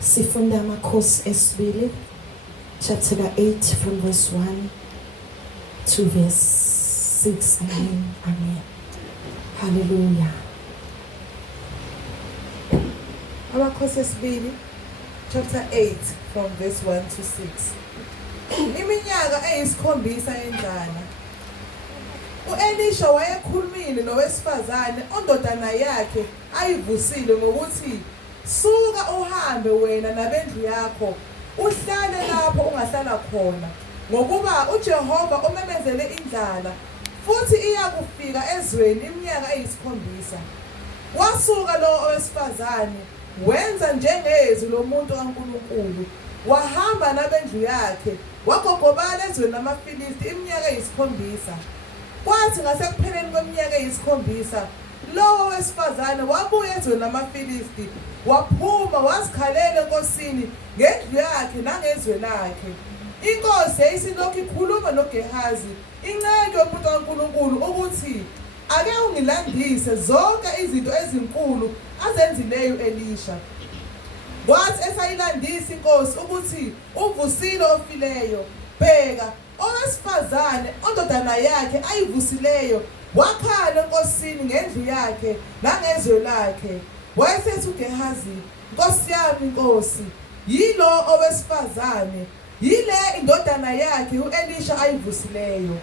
Sifunda amakhosi esibili chapter 8 from verse 1 to verse 6. Amen. Amen. Hallelujah. Amakhosi esibili chapter 8 from verse 1 to 6. Iminyaka eyisikhombisa endlala. U-Elisha wayekhulumile nowesifazane ondodana yakhe ayivusile ngokuthi, suka uhambe wena nabendlu yakho, uhlale lapho ungahlala khona, ngokuba uJehova umemezele indlala, futhi iyakufika ezweni iminyaka eyisikhombisa. Wasuka lo owesifazane wenza njengezwi lomuntu kaNkulunkulu, wahamba nabendlu yakhe, wagogobala ezweni lamaFilisti iminyaka eyisikhombisa. Kwathi ngasekupheleni kweminyaka eyisikhombisa, lowo wesifazane wabuya ezweni lamaFilisti, waphuma wazikhalela enkosini ngendlu yakhe nangezwe lakhe. Inkosi yayisilokhu ikhuluma noGehazi, inceku yomuntu kaNkulunkulu, ukuthi ake ungilandise zonke izinto ezinkulu azenzileyo Elisha. Kwathi esayilandisa inkosi ukuthi uvusile ofileyo, bheka, owesifazane ondodana yakhe ayivusileyo wakhala enkosini ngendlu yakhe nangezwe lakhe. Wayesethi uGehazi, Nkosi yami inkosi, yilo owesifazane, yile indodana yakhe u-Elisha ayivusileyo.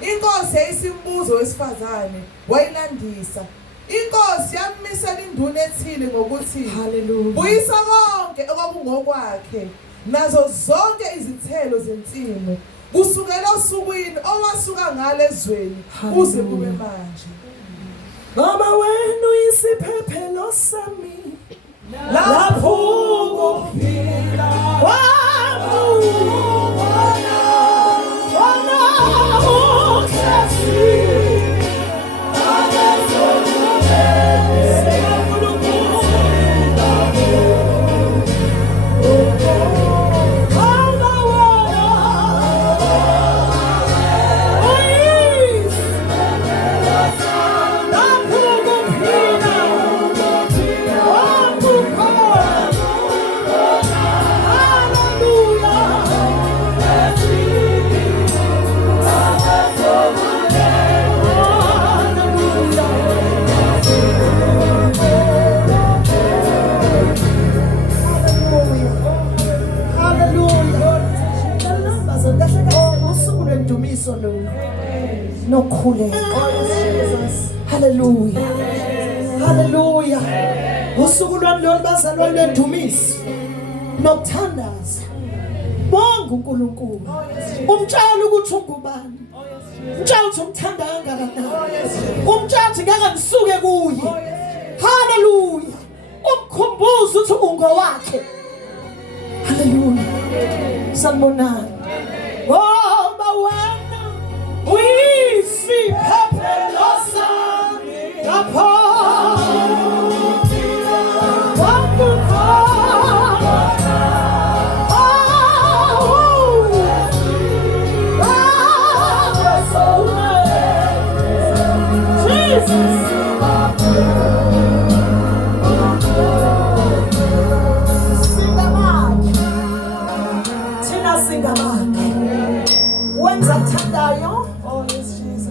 Inkosi yayisimbuza owesifazane, wayilandisa. Inkosi yamisela induna ethile ngokuthi, Hallelujah. buyisa konke okwakungokwakhe, nazo zonke izithelo zensimu, kusukela osukwini owasuka ngalo ezweni kuze kube manje. Baba wenu isiphephelo sami, lapho ukuphila kwami, wona uhlezi. Nokhuleka. Hallelujah. Hallelujah. Usuku lwami lolu bazalwane lwendumiso nokuthandaza. Bonke uNkulunkulu. Umtshela ukuthi ungubani. Umtshela ukuthi umthanda kangakanani. Umtshela ukuthi ngeke ngisuke kuye. Hallelujah. Umkhumbuze ukuthi ungowakhe. Hallelujah. Sanibonani. Ngoba wena uyisiphephelo sami lapho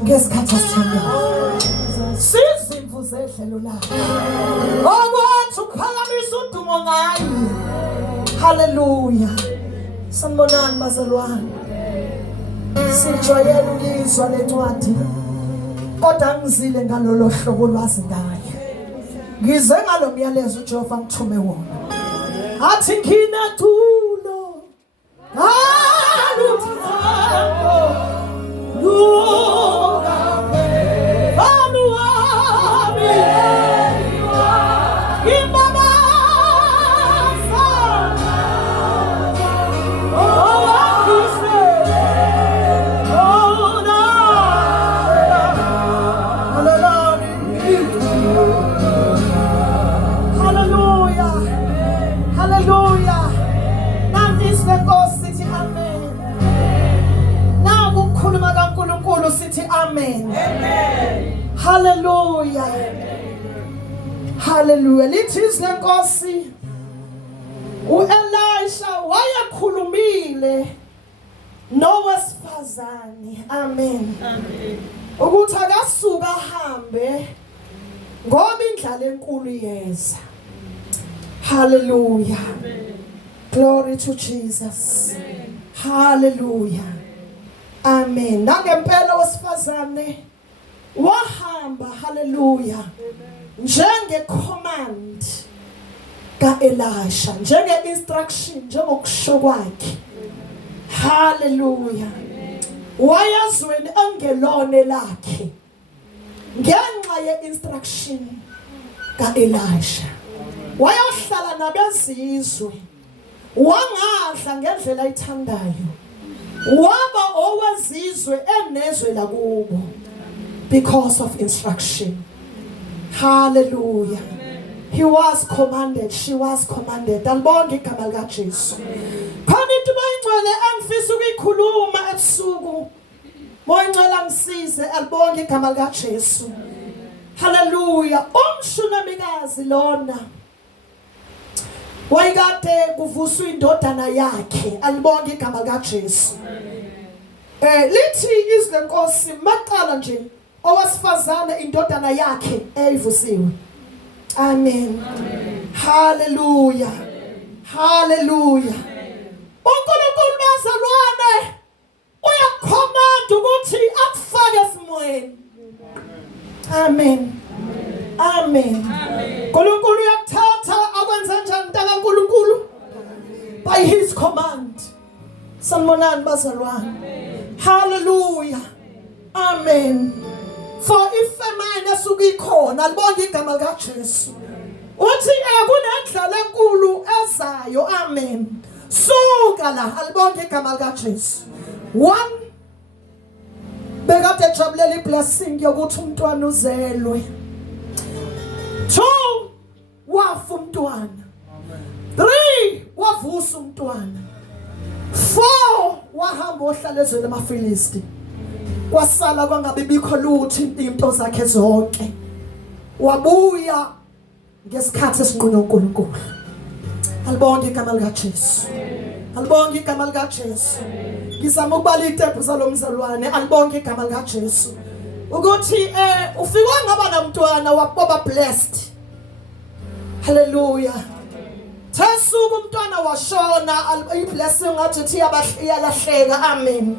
ngesikhathi asithandayo sizimvu zedlelo lakho okwathi ukuphakamisa udumo ngayo. Haleluya. Sanibonani bazalwane, sijwayele ukuyizwa lencwadi kodwa ngizile ngalolo hlobo lwazi ngayo. Ngize ngalo myalezo uJehova ngithume wona, athi ngina tulo Amen. Amen. Hallelujah. Hallelujah. Lithi izinkosi uElisha wayekhulumile nowesifazane. Amen. Ukuthi akasuka ahambe ngoba indlala enkulu yeza. Hallelujah. Glory to Jesus. Hallelujah. Amen. Nangempela wesifazane wahamba. Hallelujah. Njenge command kaElisha, njenge instruction, njengokusho kwakhe. Hallelujah. Wayazweni angelone lakhe ngenxa ye-instruction kaElisha. Wayohlala nabezizwe, wangadla ngendlela ayithandayo, waba owezizwe enezwe lakubo because of instruction. Hallelujah. He was commanded, she was commanded. Alibonge igama likaJesu. Khona into bayingcwele engifisa ukuyikhuluma ebusuku. Moyingcwele ngisize, alibonge igama likaJesu. Hallelujah. Umshunamikazi lona wayekade kuvuswa indodana yakhe. Alibonge igama likaJesu. Lithi izwi lenkosi maqala nje owesifazane indodana yakhe eyivusiwe. Amen. Hallelujah. Hallelujah. uNkulunkulu bazalwane uyakhomanda ukuthi akufake esimweni. Amen. Amen. uNkulunkulu uyakuthatha akwenza njani kaNkulunkulu? By his command. Sanibonani bazalwane. Hallelujah. Amen. For if famine esukikhona, libonge igama likaJesu. Uthi kunendlala enkulu ezayo. Amen. Suka la, alibonge igama likaJesu. 1, bekade ejabulela iblessing yokuthi umntwana uzelwe. 2, wafa umntwana. 3, wavusa umntwana. 4, wahamba ohlala ezweni lamaFilisti. Kwasala kwangabe bikho lutho into zakhe zonke. Wabuya ngesikhathi esinqunywa uNkulunkulu. Alibonge igama likaJesu. Alibonge igama likaJesu. Ngizama ukubala itephu zalomzalwane. Alibonge igama likaJesu. Ukuthi ufikwa ngaba nomntwana wakuba blessed. Hallelujah. Thasuku umntwana washona, iblessing ngathi iyalahleka. Amen.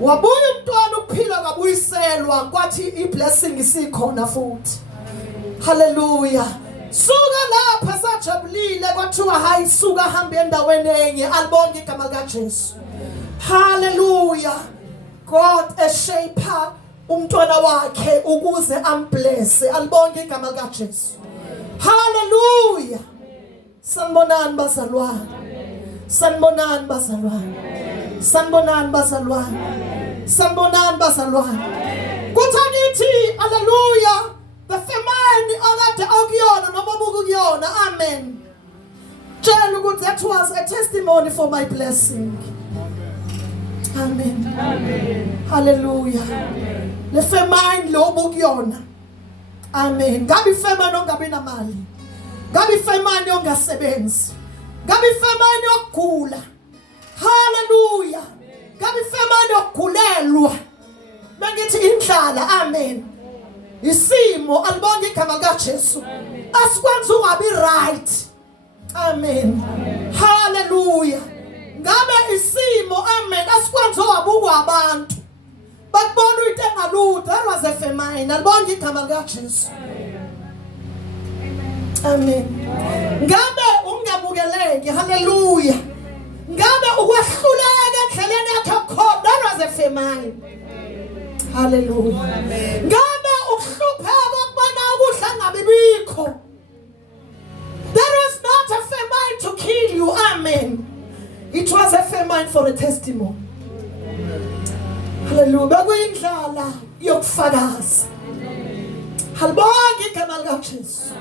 Wabuya umntwana ukuphila kabuyiselwa kwathi iblessing isikhona futhi. Hallelujah. Suka lapha sajabulile kwathiwa hayi suka hamba endaweni enye. Alibonge igama likaJesu. Hallelujah. God eshape umntwana wakhe ukuze amblesse. Alibonge igama likaJesu. Hallelujah. Sanibonani bazalwane. Sanibonani bazalwane. Sanibonani bazalwane. Sanibonani bazalwane. Kuthakithi hallelujah. The famine akade akuyona noma bukuyona. Amen. Tshela ukuthi that was a testimony for my blessing. Amen. Amen. Hallelujah. Amen. Le famine lo bukuyona. Amen. Ngabe famine ongabe namali. Ngabe famine ongasebenzi. Ngabe famine yokugula. Hallelujah. Ngabe famine yokugulelwa. Bengithi indlala. Amen. Isimo alibonge igama likaJesu. Asikwenza ungabi right. Amen. Hallelujah. Ngabe isimo amen asikwenza wabukwa abantu. Bakubona into engalutho. That was a famine. Alibonge igama likaJesu. Amen. Ngabe ungabukeleki. Hallelujah. Ngabe ukwahluleka endleleni yakho khona. That was a famine. Hallelujah. Ngabe ukuhlupheka ukubona ukudla ngabe bikho. That was not a famine to kill you. Amen. It was a famine for a testimony. Hallelujah. Bekuyindlala yokufakaza. Halibonge igama likaJesu.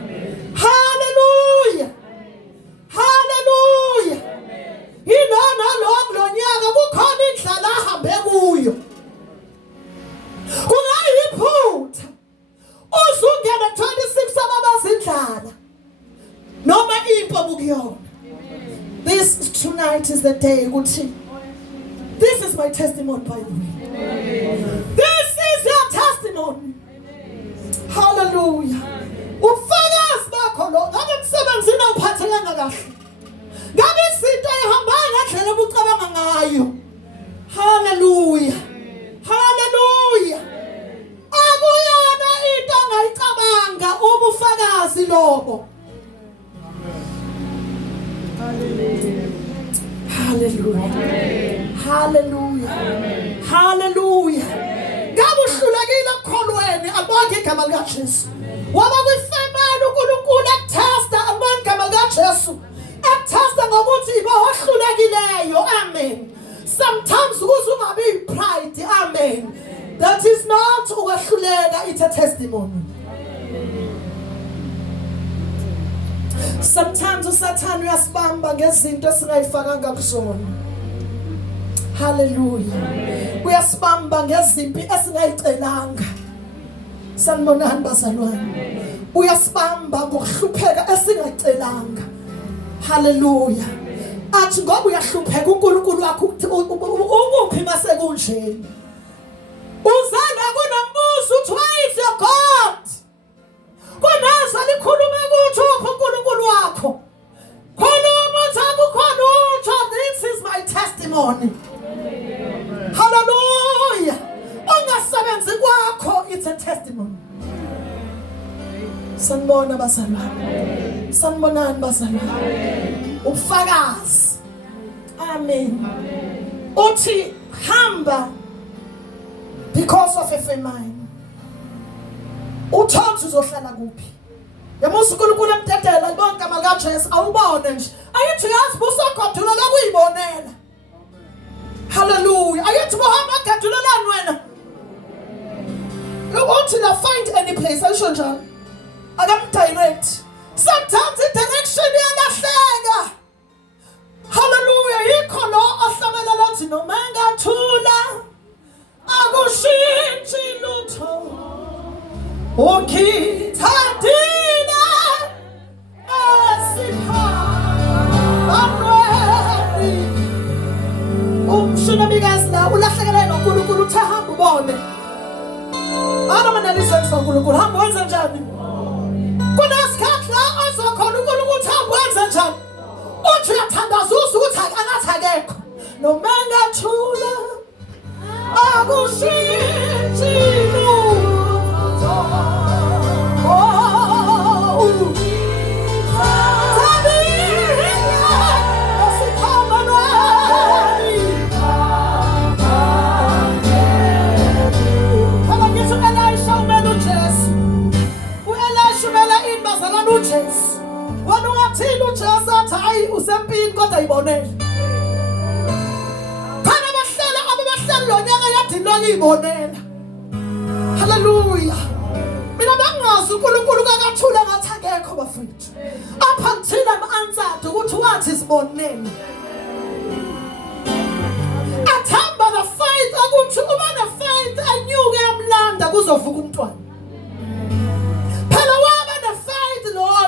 Hallelujah. Hallelujah. Inona lo nyaka kukhona indlala ahambe kuyo. Kungayiphutha. Uzungena 26 ababazindlala. Noma impo bukuyona. This tonight is the day ukuthi this is my testimony, by the way. This is your testimony. Hallelujah. Ufakazi bakho lo ngabe emsebenzini awuphathekanga kahle. Ngabe izinto ayihambanga ngendlela obucabanga ngayo. Hallelujah. Hallelujah. Akuyona into angayicabanga ubufakazi lobo. Hallelujah. Hallelujah. Hallelujah. Ngabe uhlulekile ekukholweni abonke igama likaJesu. Waba kwifemani uNkulunkulu ekutesta abonke igama likaJesu. Ekutesta ngokuthi iba ohlulekileyo. Amen. Sometimes kuze ungabi pride. Amen. That is not ukwehluleka, it's a testimony. Sometimes uSathane uyasibamba ngezinto esingayifakanga kusona. Hallelujah. Uyasibamba ngezimpi esingayicelanga. Sanibonani bazalwane. Uyasibamba ngokuhlupheka esingayicelanga. Hallelujah. Athi ngoba uyahlupheka uNkulunkulu wakho ukuphi mase kunjeni. Uzana kunombuzo uthi why is your God? Kunaza likhuluma ukuthi uNkulunkulu wakho. Khuluma uthi akukhona utho, this is my testimony. Hallelujah. Ungasebenzi kwakho, it's a testimony. Sanibona bazalwane. Sanibonani bazalwane. Ufakazi. Amen. Uthi hamba because of a famine. Uthonze uzohlala kuphi? Yamusa uNkulunkulu emdedela libonke igama likaJesu awubone nje. Ayithi yazi busogodula lokuyibonela. Hallelujah. Ayithi bohamba gadulelani wena. Uthi la find any place ayisho njalo. Akam direct. Sometimes the direction iyalahleka. Hallelujah. Yikho lo ohlabelela uthi noma ngathula akushintshi lutho. Ukhithandile esipha amweni. Umshunamikazi la ulahlekelwe noNkulunkulu uthe hamba ubone. Anamandaliswe kuNkulunkulu hamba wenza njani? Kunesikhathi la ozokhona uNkulunkulu uthi hamba wenza njani? Uthi uyathandaza ukuthi anathi akekho. Noma ngathula akushintshi lutho. uJesu. Wena ungathini uJesu athi hayi usempini kodwa ayibonele. Khona abahlala lo nyaka yathi lo ngiyibonela. Hallelujah. Mina bangazi uNkulunkulu kakathula ngathi akekho bafethu. Up until I'm answered ukuthi wathi sibonene. Athamba the fight ukuthi uma the fight anyuke yamlanda kuzovuka umntwana.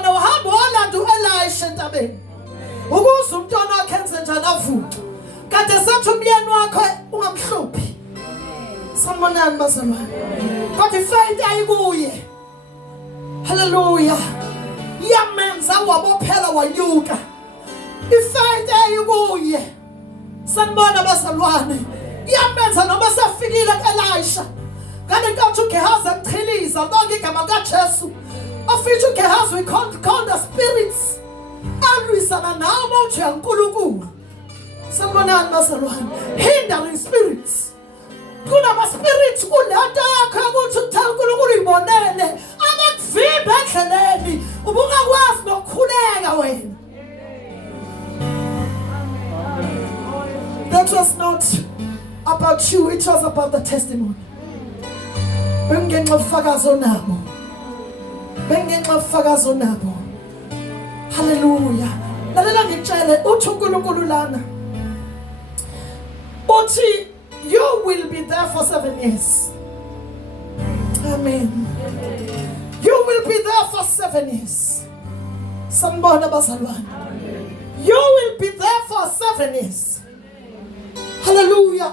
No, hamba walanda uElisha entabeni. Ukuze umntwana wakhe enze njani avuke. Kade sathi umyeni wakho ungamhluphi. Sanibonani bazalwane. Kodwa ifight ayikuye. Hallelujah. Yamenza wabophela wanyuka. Ifight ayikuye. Sanibona bazalwane. Yamenza noma safikile kuElisha. Kanti nkathi uGehazi emchiliza bonke igama likaJesu. Ofisho Gehazi we call the spirits. Alwisana nawo mawuthi uNkulunkulu. Sanibonani bazalwane. Hindering spirits. Kunama spirits kulento yakho ukuthi uthanda uNkulunkulu uyibonele. Akuvimbe endleleni. Ubungakwazi nokukhuleka wena. That was not about you, it was about the testimony. Bengenxa ufakazo nabo. Bengenxa ufakazo nabo. Hallelujah. Lalela ngitshele uthi uNkulunkulu lana. Uthi you will be there for 7 years. Amen. You will be there for 7 years. Sanibona bazalwane. You will be there 7 years. Hallelujah.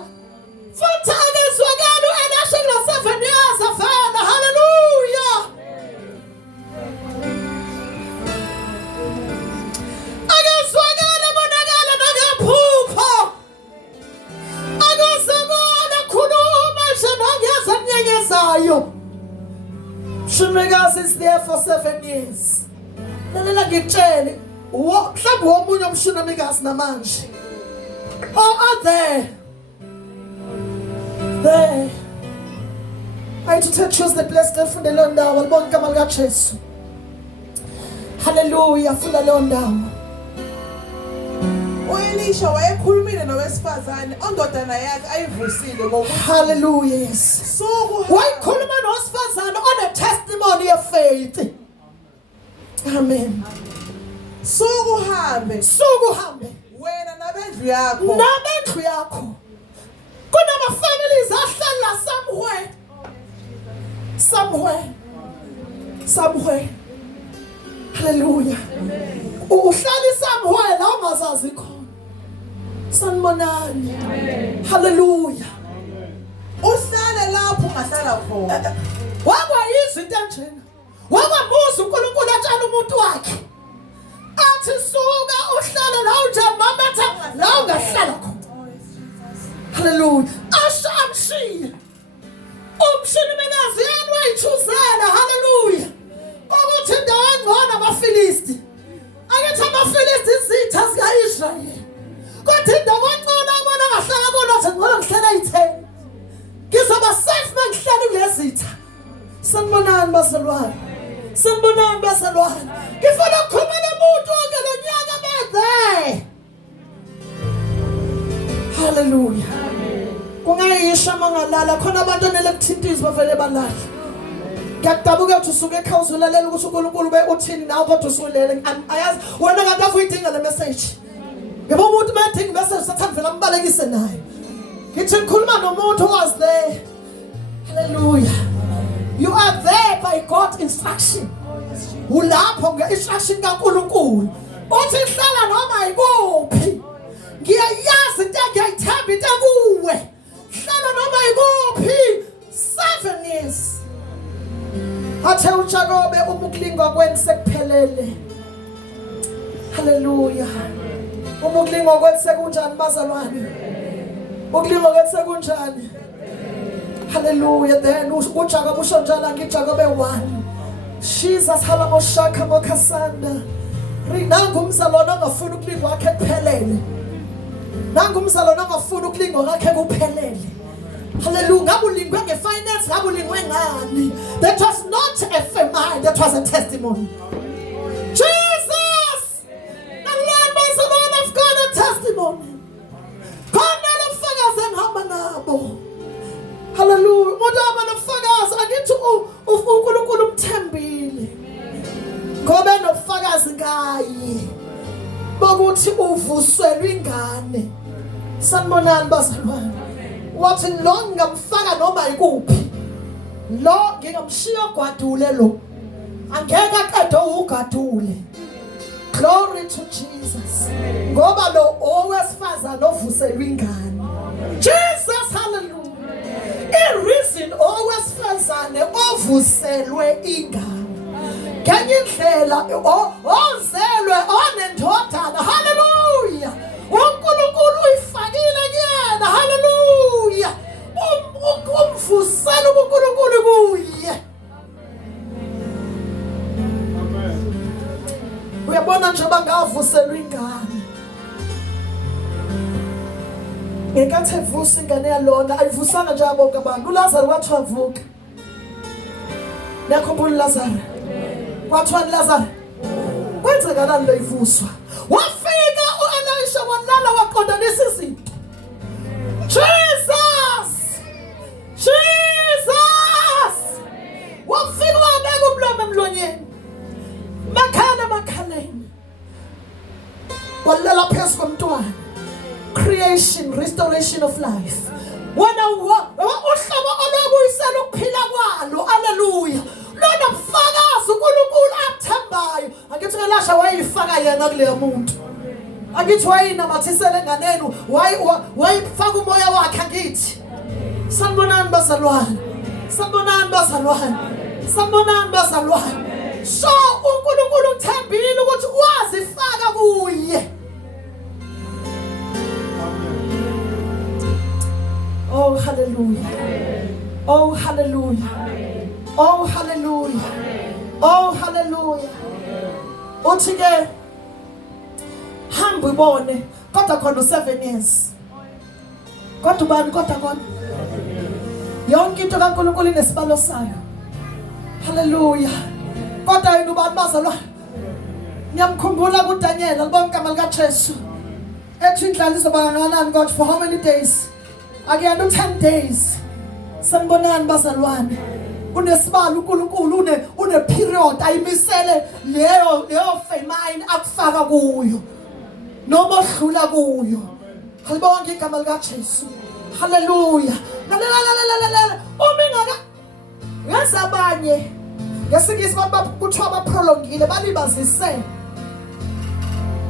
Futhi akezwakala uElisha kula 7 years afana. Hallelujah. Akezwakala bonakala nakaphupha. Akezwakala khuluma nje nongezenyenyezayo. Shumekazi is there for 7 years. Lalela ngitshele, mhlawumbe womunye umshunamikazi namanje. Oh, are there? There. I to touch the blessed from the Lord now. Albon kamala Jesu. Hallelujah. Fula leyo ndawo. uElisha wayekhulumile nowesifazane ondodana yakhe ayivusile ngokuthi Hallelujah. Yes. Wayikhuluma nowesifazane on a testimony of faith. Amen. sukuhambe wena nabendlu yakho Kunama families ahlala somewhere. Hallelujah. Uhlali somewhere la ungazazi khona. Sanibonani. Hallelujah. uhlale lapho ungahlala khona Wakwayizwa into enjena. Wakwamuza uNkulunkulu atshela umuntu wakhe. Athi suka uhlale la unjemamatha la ungahlala khona. Hallelujah. Amshiye. Umshunimekazi yena wayichuzela. Hallelujah. Ukuthi indawo engcono amaFilisti. Akethi amaFilisti izitha zikaIsrayeli. Kodwa indawo engcono abona ngahlala kona ngcono ngihlala eyi-10. Ngizoba safe mangihlala kulezitha. Sanibonani bazalwane. Ngifuna ukukhuluma nomuntu wonke lo nyaka bedle. Hallelujah. Kungayisha mangalala khona abantu onele kuthintiza bavele balala. Ngiyadabuka ukuthi usuke ekhaya uzulalela ukuthi uNkulunkulu uthini nawe kodwa usulele. Ayazi wena kanti afuyidinga le message. Yebo umuntu mayedinga message sathanda vela ambalekise naye. Ngithi ngikhuluma nomuntu was there. Hallelujah. You are there by God's instruction. Ulapho nge-instruction kaNkulunkulu. Uthi hlala noma ikuphi. Ngiyayazi into ngiyayithemba into kuwe. Hlala noma ikuphi. 7 years. Athe uJakobe ukuklingwa kweni sekuphelele. Hallelujah. Ukuklingwa kweni sekunjani bazalwane? Ukuklingwa kweni sekunjani? Hallelujah. Then uJakobe usho njalo ngiJakobe 1. Jesus halamoshaka mokasanda. Nangu umzalwane ongafuna ukulingwa kwakhe kuphelele. Nangu umzalwane ongafuna ukulingwa kwakhe kuphelele. Hallelujah. Ngabulingwe ngefinance, ngabulingwe ngani. That was not a famine, that was a testimony. Jesus! The Lord is a man of God, a testimony. Khona lofakazi engihamba nabo. Hallelujah. Modaba nofakazi akithi uNkulunkulu umthembile. Ngoba nofakazi ngaye. Bokuthi uvuselwe ingane. Sanibonani bazalwane. Wathi lo ngamfaka noma ikuphi. Lo ngingamshiya ogwadule lo. Angeke aqede ugadule. Glory to Jesus. Ngoba lo owesifazana ovuselwe ingane. Jesus, hallelujah. A reason owesifazane ovuselwe ingane. Ngenye indlela ozelwe onendodana. Hallelujah. uNkulunkulu uyifakile kuyena. Hallelujah. Umvusela uNkulunkulu kuye. Uyabona nje bangavuselwa ingane. Ngenkathi evusa ingane yalona ayivusanga nje bonke abantu. uLazaro wathi wavuka. Nakhumbula uLazaro. Kwathiwa uLazaro. Kwenzekalani lo ivuswa? Wafika uElisha walala waqondanisa izinto. Jesus! Wafika wabeka umlomo emlonyeni. Makhaleni. Walala phezu komntwana. Creation, restoration of life. Wena uhlobo olobuyisela ukuphila kwalo. Hallelujah. Lona mfakazi uNkulunkulu athembayo. Angithi uElisha wayifaka yena kuleyo muntu. Akithi wayinamathisele enganeni wayifaka umoya wakhe akithi. Sanibonani bazalwane. Sanibonani bazalwane. Sanibonani bazalwane. So uNkulunkulu uthembile ukuthi wazifaka kuye. Oh hallelujah. Oh hallelujah. Oh hallelujah. Oh hallelujah. Uthi ke hamba ubone kodwa khona 7 years. Kodwa ubani kodwa khona yonke into kaNkulunkulu inesibalo sayo. Hallelujah. Kodwa yini ubani bazalwane? Ngiyamkhumbula kuDaniel albona igama lika Jesu. Ethi indlala izoba kangakanani God for how many days? Akuyena 10 days. Sanibonani bazalwane. Unesibalo uNkulunkulu une period ayimisele leyo famine akufaka kuyo. Noma odlula kuyo. Halibonke igama lika Jesu. Hallelujah. La umingaka ngasabanye ngesikisi kuthiwa baprolongile balibazise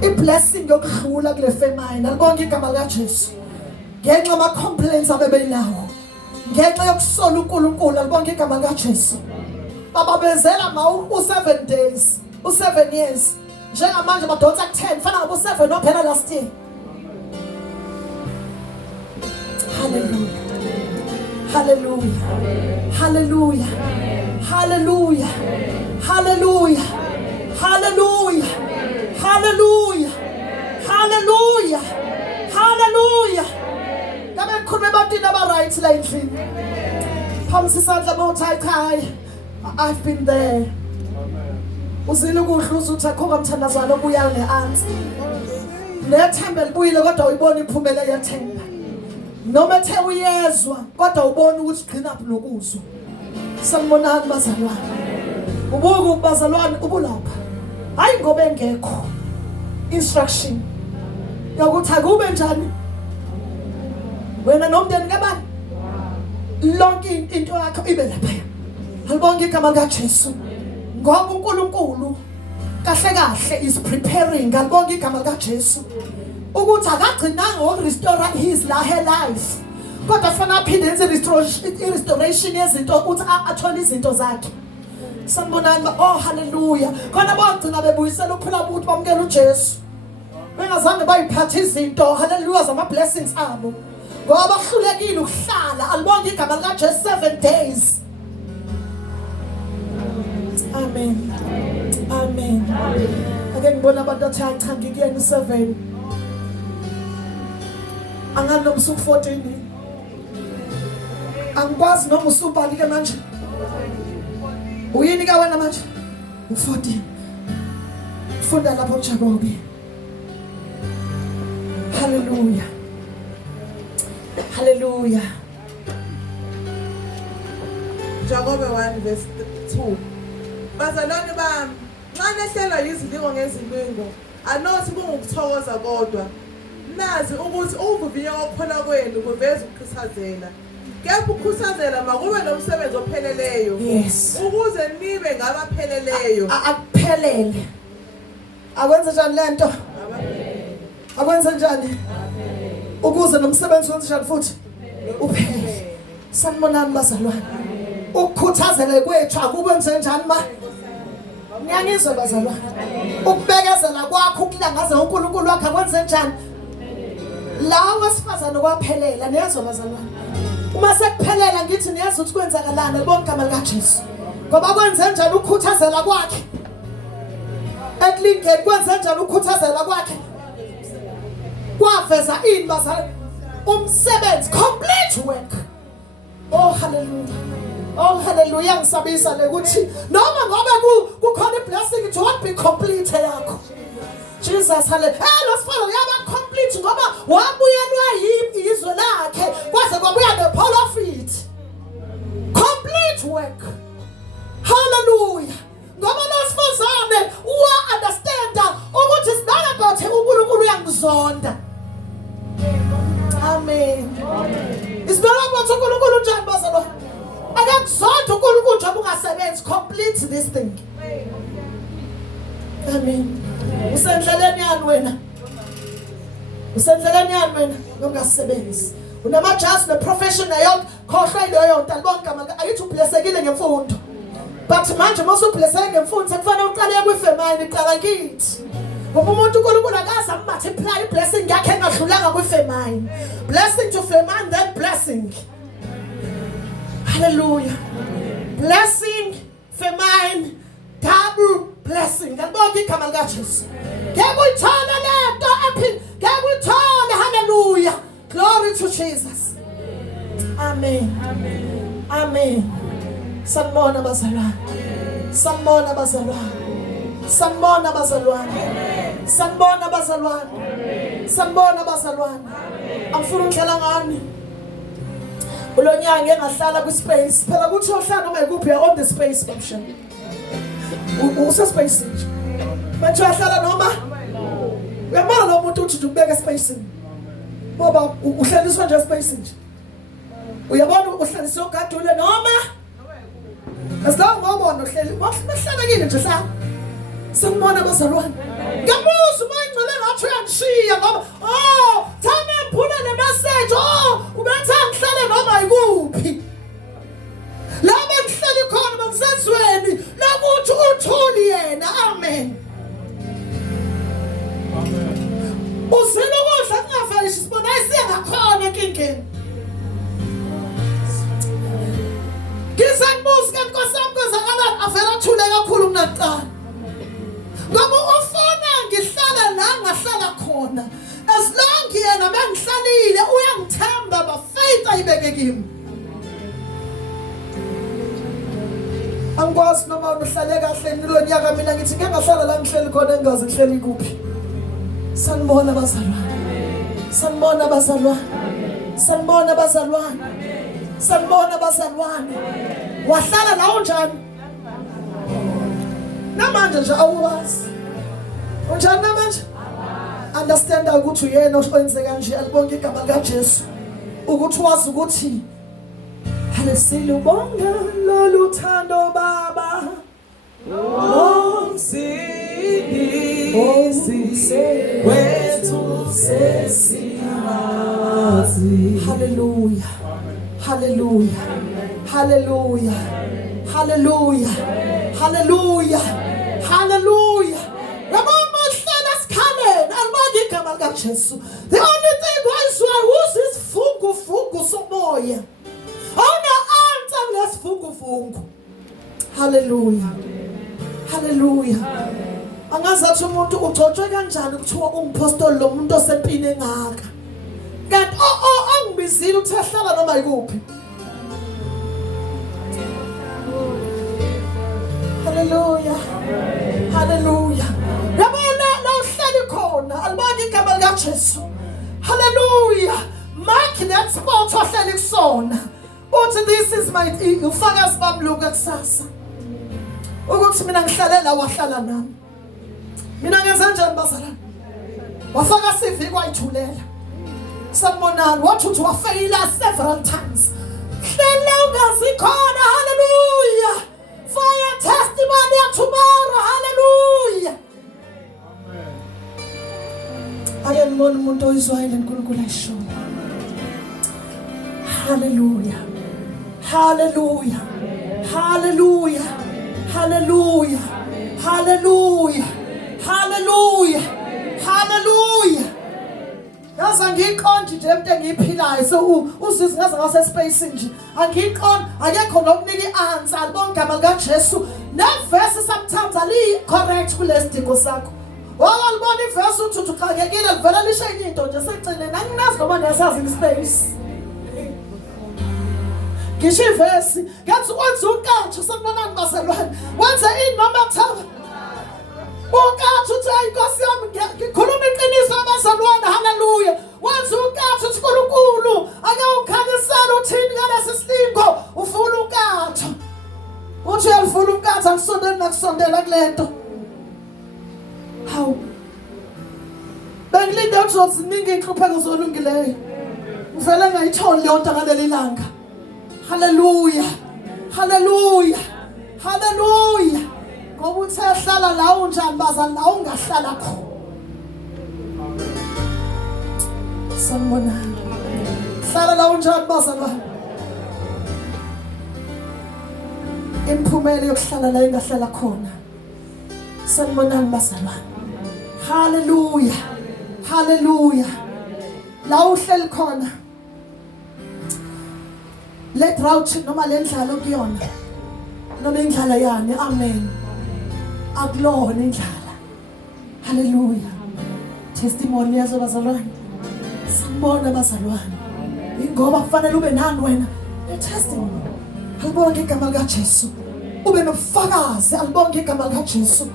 iblessing yokudlula kule famine. Halibonke igama lika Jesu. Ngenxa ama complaints abebelawo. Ngenxa yokusola uNkulunkulu. Halibonke igama lika Jesu. Bababezela u7 days, u7 years. Njengamanje badonsa ku10 fana ngabo 7 nophela last year. Hallelujah. Hallelujah. Hallelujah. Hallelujah. Hallelujah. Hallelujah. Hallelujah. Hallelujah. Hallelujah. Ngabe khona ebantwini aba-right la endlini. Phamisa isandla bawuthi I've been there. Uzile ukudla uzuthi akho mthandazana obuya neansi. Nethemba libuyile kodwa uyibona iphumela yethemba. Noma ethe uyezwa kodwa ubona ukuthi gcina phi lokuzwa. Sanibonani bazalwane. Ubuke ubazalwane ubulapha. Hayi ngoba engekho instruction. Yokuthi akube njani? Wena nomndeni kabani? Lonke into yakho ibe lapha. Halibonke igama lika Jesu. Ngoba uNkulunkulu kahle is preparing. Halibonke igama lika Jesu. Ukuthi akagcinanga ukurestore her life. Kodwa fana aphinde enze restoration yezinto ukuthi athole izinto zakhe. Sanibonani oh hallelujah. Khona bagcina bebuyisela ukuphila ukuthi bamukela uJesu. Bengazange bayiphatha izinto hallelujah zama blessings abo. Ngoba bahlulekile ukuhlala. Alibonke igama lika Jesu 7 days. Amen. Amen. Ake ngibona abantu athi cha ngikuyena 7. Anganomsuku 14. Angikwazi noma usubani ke manje. Uyini ka wena manje? U14. Funda lapho Jakobe. Hallelujah. Hallelujah. Jakobe 1 verse 2. Bazalwane bami, nxa nehlelwa yizilingo ngezilingo, anothi kungukuthokoza kodwa. Nazi ukuthi ukuvivinya kokuphola kwenu kuveza ukukhuthazela. Kepha ukukhuthazela makube nomsebenzi opheleleyo. Yes. Ukuze nibe ngabapheleleyo. Akuphelele. Akwenze njani lento? Akwenze njani? Ukuze nomsebenzi wenze njani futhi? Uphele. Sanibonani bazalwane. Ukukhuthazela kwethu akukwenze njani ma? Ngiyangizwa bazalwane. Ukubekezela kwakho ukulangaza uNkulunkulu wakhe akwenze njani? Lawo wesifazane kwaphelela niyazwa bazalwane. Uma sekuphelela ngithi niyazi ukuthi kwenzakalana libonke igama lika Jesu. Ngoba kwenze njani ukukhuthazela kwakhe? Eklingeni kwenze njani ukukhuthazela kwakhe? Kwaveza ini bazalwane? Umsebenzi complete work. Oh hallelujah. Oh hallelujah ngisabisa ukuthi noma ngoba kukhona iblessing it won't be complete yakho. Jesus hallelujah. Losifana uyaba complete ngoba wabuyelwa izwe lakhe kwaze kwabuya the pole of it. Complete work. Hallelujah. Ngoba losifazane wa understand ukuthi it's not about uNkulunkulu uyangizonda. Amen. It's not about uNkulunkulu njani bazalwane. Akakuzonda uNkulunkulu njengoba ungasebenzi complete this thing. Amen. Usendleleni yani wena? Usendleleni yani wena nongasebenzi. Unamajazi neprofession yonke khohlwa ileyo nto alibonke igama ayithi ublessekile ngemfundo. But manje mase ublesseke ngemfundo sekufanele uqale kwifemini iqala kithi. Ngoba umuntu uNkulunkulu akaza multiply blessing yakhe engadlulanga kwifemini. Blessing to famine then blessing. Hallelujah. Blessing famine double blessing. Ngibonga igama lika Jesu. Ngeke uyithole lento ngeke uyithole. Hallelujah. Glory to Jesus. Amen. Amen. Amen. Sanibona bazalwane. Sanibona bazalwane. Sanibona bazalwane. Sanibona bazalwane. Sanibona bazalwane. Angifuna ukudlala ngani. Ulonyanga engahlala kwispace. Phela kuthi uhlala noma ikuphi on the space option. Usa space nje. Manje uhlala noma uyabona lo muntu uthi ubeke space. Baba uhlaliswa nje space nje. Uyabona uhlaliswa ugadule noma asidinga ngobona uhleli. Wahlelekile nje sa. Sengibona bazalwane. Ngiyabuza uma ingcwele ngathi uyangishiya ngoba thana ephula le message ubenza ngihlale noma ikuphi. La bengihleli khona bengisezweni lokuthi uthuli yena. Amen. Uzile ukudla kungaveli sibona isengakhona enkingeni. Ngisangibuza kanti nkosami kwenzakalani avela athule kakhulu kunakuqala. Ngoba ufuna ngihlala la ngahlala khona. As long yena bengihlalile uyangithemba ba faith ayibeke kimi. Angikwazi noma uhlale kahle nilonyaka mina ngithi ngeke ngahlala la ngihleli khona engazi ngihleli kuphi. Sanibona bazalwane. Sanibona bazalwane. Sanibona bazalwane. Sanibona bazalwane. Wahlala la unjani? Namanje nje awuwazi. Unjani namanje? Understand ukuthi uyena owenze kanje alibonke igama lika Jesu. Ukuthi wazi ukuthi halesilubonga lolu thando baba. Hallelujah. Hallelujah. Hallelujah. Hallelujah. Hallelujah. Hallelujah. The only thing is who's is fungu somoya. Oh no, answer fungu. Hallelujah. Hallelujah. Angazathi umuntu ugcotshwe kanjani kuthiwa ungipostoli lo muntu osempini engaka. Kanti angibizile uthi ahlala noma ikuphi. Hallelujah. Hallelujah. Yabona la uhleli khona alibonke igama lika Jesu. Hallelujah. Mark that spot ohleli kusona. Uthi this is my ufakazi bamluka kusasa. Ukuthi mina ngihlalela wahlala nami. Mina ngenza njani bazalwane? Wafaka CV kwayithulela. Sanibonani wathi uthi wafeyila several times. Hlela ungazi khona. Hallelujah. For your testimony of tomorrow. Hallelujah. Amen. Ayembona umuntu oyizwayile uNkulunkulu ayisho. Hallelujah. Hallelujah. Hallelujah. Hallelujah. Hallelujah. Hallelujah. Hallelujah. Yaza ngiqondi nje into engiphilayo so usisi ngaze ngase space nje angiqondi akekho nokunika ianswer alibonke igama lika Jesu neverse sometimes ali correct kulesidingo sakho walibona iverse uthi uxakekile livela lisho enye into nje sekugcine nanginazi noma ngiyasazi ispace ngisho iverse ngathi wenza uqatho sanibonani baselwane wenza ini noma thaba uqatho uthi ayinkosi yami ngikhuluma iqiniso abaselwane. Hallelujah. Wenza uqatho uthi uNkulunkulu ake ukhanyisele uthini ngalesi silingo ufuna uqatho uthi uyafuna uqatho akusondela nakusondela kulento hawu bengilinde ukuthi uziningi inhlupheko zolungileyo uvela ngayitholi leyo nto ngaleli langa. Hallelujah. Hallelujah. Hallelujah. Ngoba uthe hlala la unjani bazali la ungahlala khona. Sanibonani. Hlala la unjani bazalwane? Imphumela yokuhlala la engahlala khona. Sanibonani bazalwane. Hallelujah. Hallelujah. La uhleli khona. Le drought noma le ndlala okuyona. Noma indlala yani. Amen. Akulona indlala. Hallelujah. Testimony yazo bazalwane. Sanibona bazalwane. Ingoba kufanele ube nani wena? Le testimony. Alibonke igama lika Jesu. Ube nobufakazi alibonke igama lika Jesu.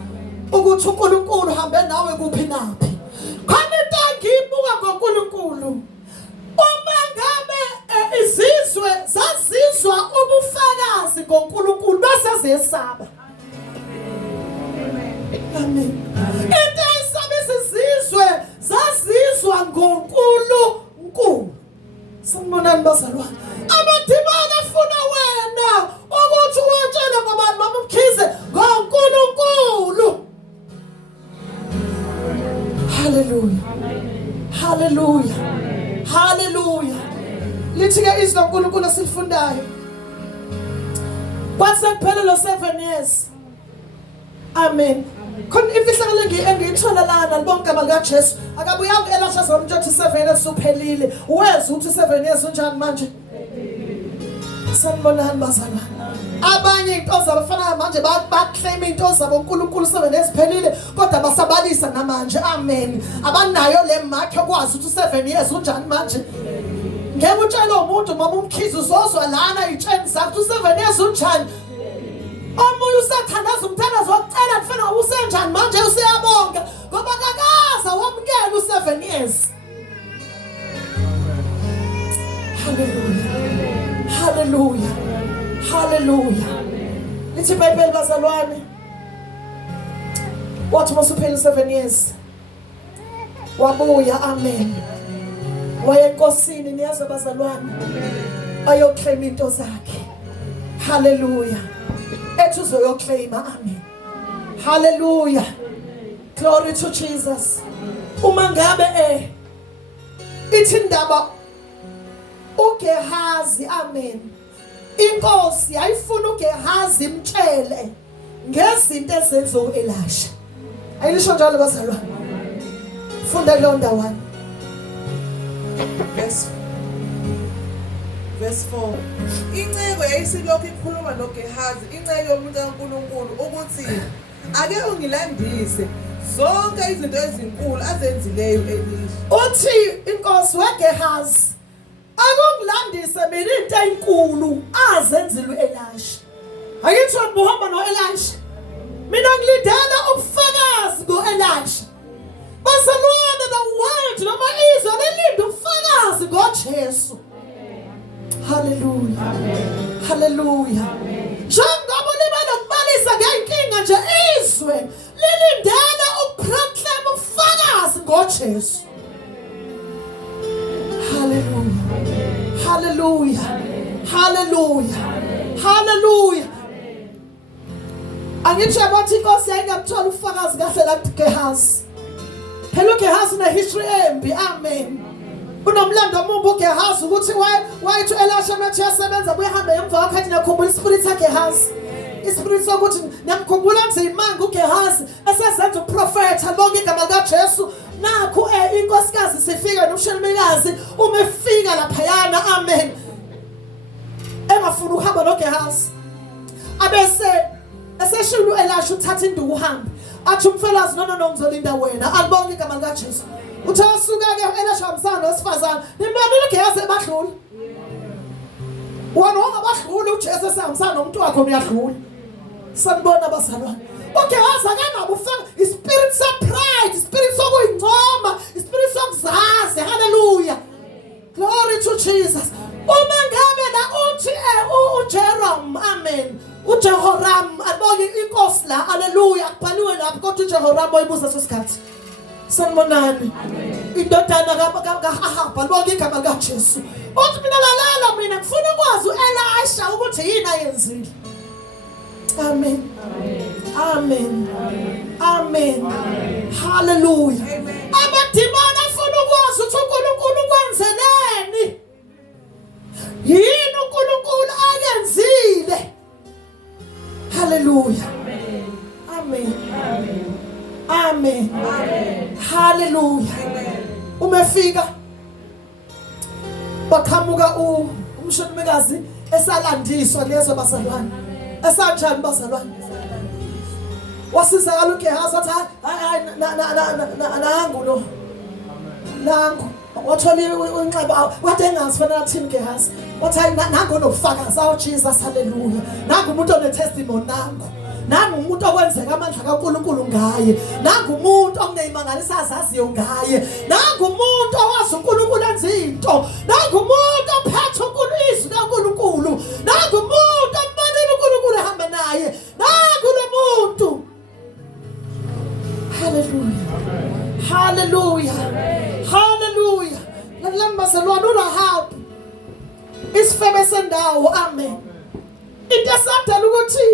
Ukuthi uNkulunkulu uhambe nawe kuphi naphi. Khona into engiyibuka ngoNkulunkulu. Uma ngabe izizwe zazizwa ubufakazi ngoNkulunkulu bese ziyesaba. Amen. Into esabe sizizwe zazizwa ngoNkulunkulu. Sanibonani bazalwane. Abadimana afuna wena ukuthi uwatshele ngobani mama Mkhize ngoNkulunkulu. Hallelujah. Hallelujah. Hallelujah. Lithi ke izwi loNkulunkulu esifundayo. Kwasekuphelele lo 7 years. Amen. Khona imfihlakalo engiyithola lana libonke igama lika Jesu. Akabuya ku-Elisha zomthetho 7 years uphelile. Uweza ukuthi 7 years unjani manje? Sanibonani bazalwane. Abanye into zabo bafana manje baclaim into zabo uNkulunkulu 7 years phelile kodwa basabalisa namanje. Amen. Abanayo le mark yokwazi ukuthi 7 years unjani manje? Ngeke utshele umuntu mama Mkhize uzozwa lana itsheni zakhe 7 years unjani? Omunye usathandaza umthandazo wokucela kufanele usenjani manje usiyabonga ngoba kakaza wamukela u7 years. Hallelujah. Hallelujah. Hallelujah. Lithi iBhayibheli bazalwane. Wathi masuphela 7 years. Wabuya amen. Waye enkosini niyazi bazalwane. Ayoclaim into zakhe. Hallelujah. Ethi uzoyoclaim amen. Hallelujah. Glory to Jesus. Uma ngabe ithi indaba uGehazi amen. Inkosi ayifuna uGehazi imtshele ngezinto ezenza uElisha. Ayilisho njalo bazalwane. Funda lo ndawana. Verse 4. Incebo yayisilokhu ikhuluma noGehazi, incebo yomuntu kaNkulunkulu ukuthi ake ungilandise zonke izinto ezinkulu azenzileyo Elisha. Uthi inkosi weGehazi akungilandise mina into enkulu azenzile uElisha. Ayithi ubuhamba noElisha. Mina ngilidela ubufakazi ngoElisha. Bazalwane the world noma izwe lelinde ubufakazi ngoJesu. Hallelujah. Amen. Hallelujah. Njengoba libala ukubalisa ngenkinga nje izwe lilindele ukuproclaim ubufakazi ngoJesu. Hallelujah. Hallelujah. Hallelujah. Hallelujah. Angithi abathi inkosi ayingamthola ubufakazi kahle la kuGehazi. Phela uGehazi une history embi. Amen. Unomlando omumbi uGehazi ukuthi wayithi Elisha mathi yasebenza buyahambe emva kwakhe athi ngiyakhumbula ispirit saGehazi. Ispirit sokuthi ngiyamkhumbula nje imanga uGehazi esezenza uprofeta bonke igama likaJesu. Nakho inkosikazi sifika nomshelumekazi uma efika lapha yana amen. Engafuna ukuhamba noGehazi. Abese eseshilo Elisha uthatha induku uhambe. Athi umfelazi no ngizolinda wena. Alibonke igama likaJesu. Uthe usuka ke Elisha wamsana wesifazana. Nimbonile uGehazi ebadlula. Wona ongabadlula uJesu esamsana nomuntu wakhe uyadlula. Sanibona bazalwane. uGehazi akanabo ufaka ispirit pride, ispirit sokuyingcoma, ispirit sokuzazi. Hallelujah. Glory to Jesus. Uma ngabe la uthi uJeram amen. uJehoram abonke inkosi la. Hallelujah. Kubhaliwe lapho kodwa uJehoram oyibuza sesikhathi. Sanibonani. Indodana kaAhab bonke igama likaJesu. Uthi mina lalala mina ngifuna ukwazi uElisha ukuthi yini ayenzile. Amen. Amen. Amen. Hallelujah. Abadimana afuna ukwazi ukuthi uNkulunkulu umefika baqhamuka umshonimekazi esalandiswa lezo bazalwane esanjani bazalwane wasizakala uGehazi wathi hayi nangu lo nangu wathola inxeba wathi engazifanele thini Gehazi wathi nangu nofakazi awu Jesus haleluya nangu umuntu onetestimony nangu umuntu okwenzeka amandla kaNkulunkulu ngaye nangu umuntu ongeyimangalisa azaziyo ngaye nangu umuntu owazi uNkulunkulu enza into nangu umuntu ophethe izwi kaNkulunkulu nangu umuntu omanele uNkulunkulu ehamba naye nangu lo muntu hallelujah lamazalwane uRahab isifebe sendawo amen into esadala ukuthi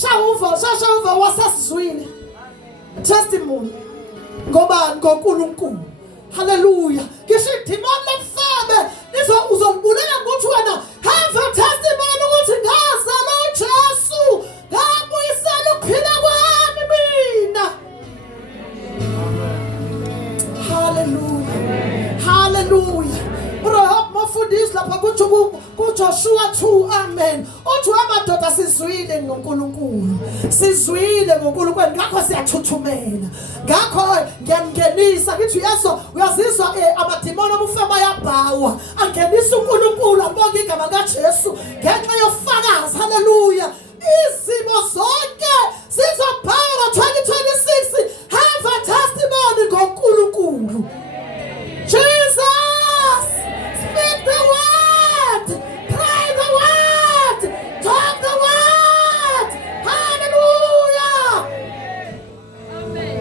shawuva wasasizwile testimony ngobani ngoNkulunkulu hallelujah ngisho idimoni lefebe uzolibulela ngokuthi wena have a testimony ukuthi ngazala uJesu ngabuyisela ukuphila kwami mina hallelujah Rahab mafundisi lapha kuJoshua 2 amen uthi amadoda sizwile ngoNkulunkulu sizwile ngoNkulunkulu ngakho siyathuthumela ngakho ngiyangenisa ngithi uyazizwa amadimoni obufeba yabhawa angenisa uNkulunkulu abonga igama kaJesu ngenxa yofakazi hallelujah izimo zonke sizobhawa 2026 have a testimony ngoNkulunkulu Jesus speak the word pray the word talk the word hallelujah amen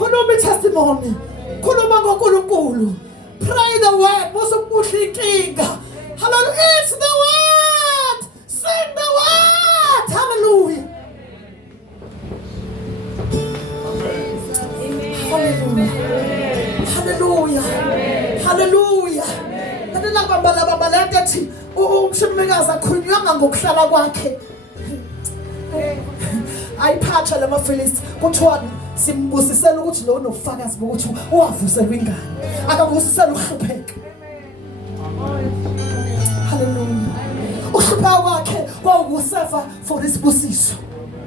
khuluma testimony khuluma ngoNkulunkulu pray the word musukuhle inkinga hallelujah it's the word sing the word hallelujah hallelujah Kanina bambala ethi umshimekazi akhulunywanga ngokuhlala kwakhe ayiphatha lamaFilisti kuthiwa simbusisela ukuthi lo nofakazi bokuthi uwavuselwa ingane akabusisela uhlupheka hallelujah uhlupha kwakhe kwawukusefa for isibusiso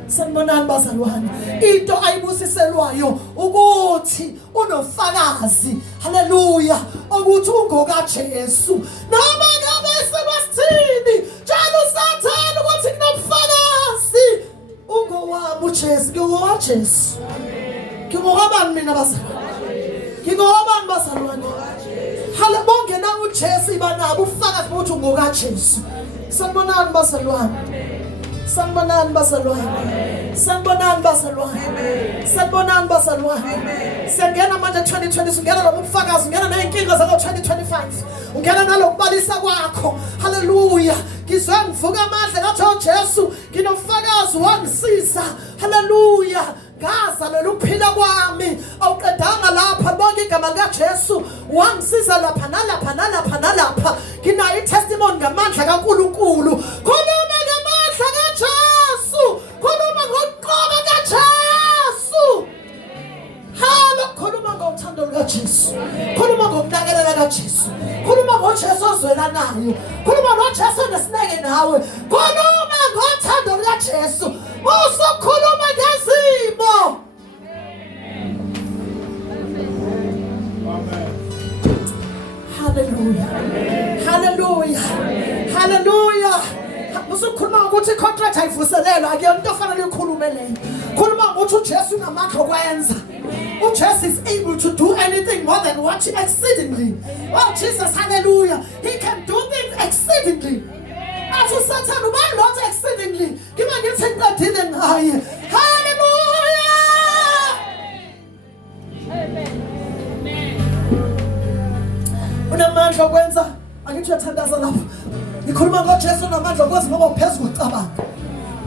sanibonani bazalwane into ayibusiselwayo ukuthi unofakazi haleluya ukuthi ungokaJesu noma ngabe sebasithini njalo usathana ukuthi kunobufakazi ungowami uJesu ngowaJesu ngingowabani mina bazalwane ngingowabani bazalwane halebonke na uJesu ibanabo ufakazi ukuthi ungokaJesu sanibonani bazalwane sanibonani bazalwane sanibonani bazalwane sanibonani bazalwane sengena manje 2020 ungena lo ubufakazi ungena nezinkinga zako 2025 ungena nalokubalisa kwakho haleluya ngizwe ngivuka amandla kaThixo Jesu nginofakazi wangisiza haleluya ngazalelwa ukuphila kwami awuqedanga lapha bonke igama likaJesu wangisiza lapha nalapha nginayo testimony ngamandla kaNkulunkulu khuluma ngamandla kaJesu khuluma ngokuqoba kaJesu khuluma ngothando lukaJesu khuluma ngokunakelela kaJesu khuluma ngoJesu ozwelanayo khuluma ngoJesu onesineke nawe khuluma ngothando lukaJesu usukhuluma ngezimo hallelujah usukhuluma ukuthi icontract ayivuselelwa akuyona into ofanele ukhulume leyo khuluma ukuthi uJesu unamandla okwenza uJesu is able to do anything more than what exceedingly oh Jesus hallelujah he can do things exceedingly athi uSathane ubani lot exceedingly ngiba ngithi ngiqedile ngaye hallelujah amen unamandla okwenza angithi uyathandaza lapho ngikhuluma ngoJesu namandla okwenza ngoba uphezulu ucabanga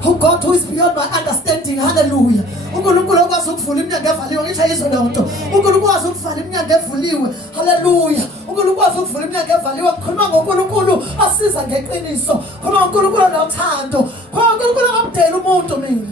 oh God who is beyond my understanding hallelujah uNkulunkulu okwazi ukuvula iminyango evaliwe ngisho yizo lento uNkulunkulu ukwazi ukuvala iminyango evuliwe hallelujah uNkulunkulu ukwazi ukuvula iminyango evaliwe ngikhuluma ngoNkulunkulu asiza ngeqiniso khuluma ngoNkulunkulu nothando khuluma ngoNkulunkulu omdela umuntu mina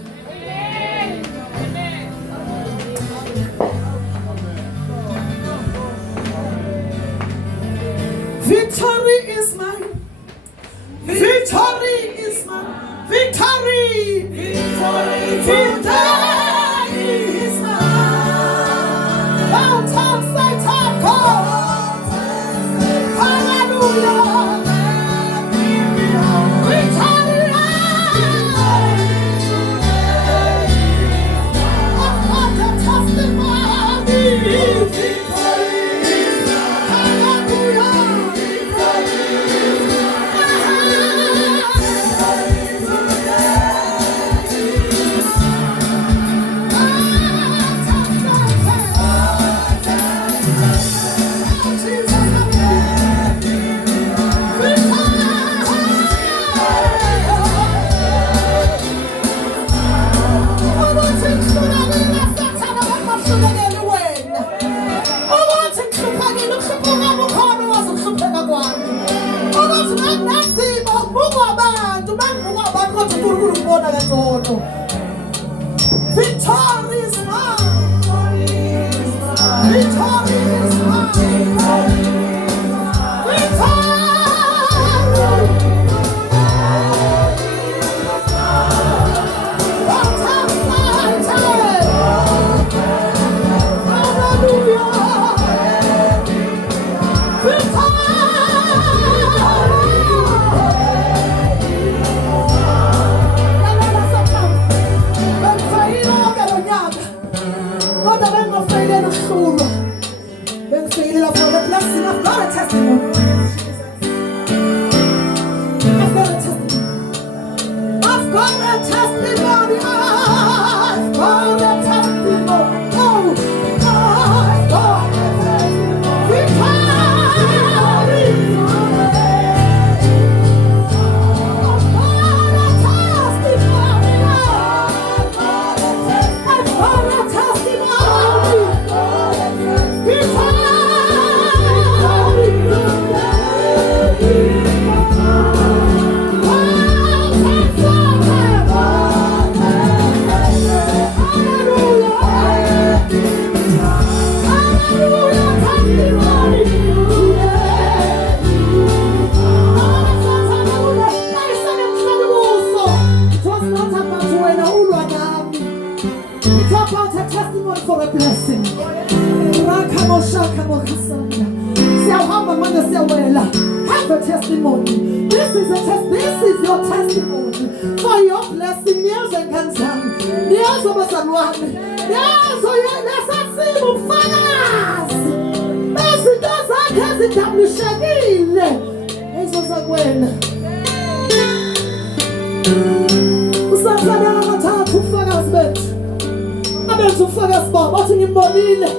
Victory is mine. Victory is have a testimony. This is your testimony for your blessing. Niyazo enkanzami, niyazo bazalwane, niyazo nesasimu mfakazi. Izinto zakhe ezidabulishekile ezozakwena. Usazana amathathu ufakazi bethu. Abenza ufakazi babo bathi ngimbonile.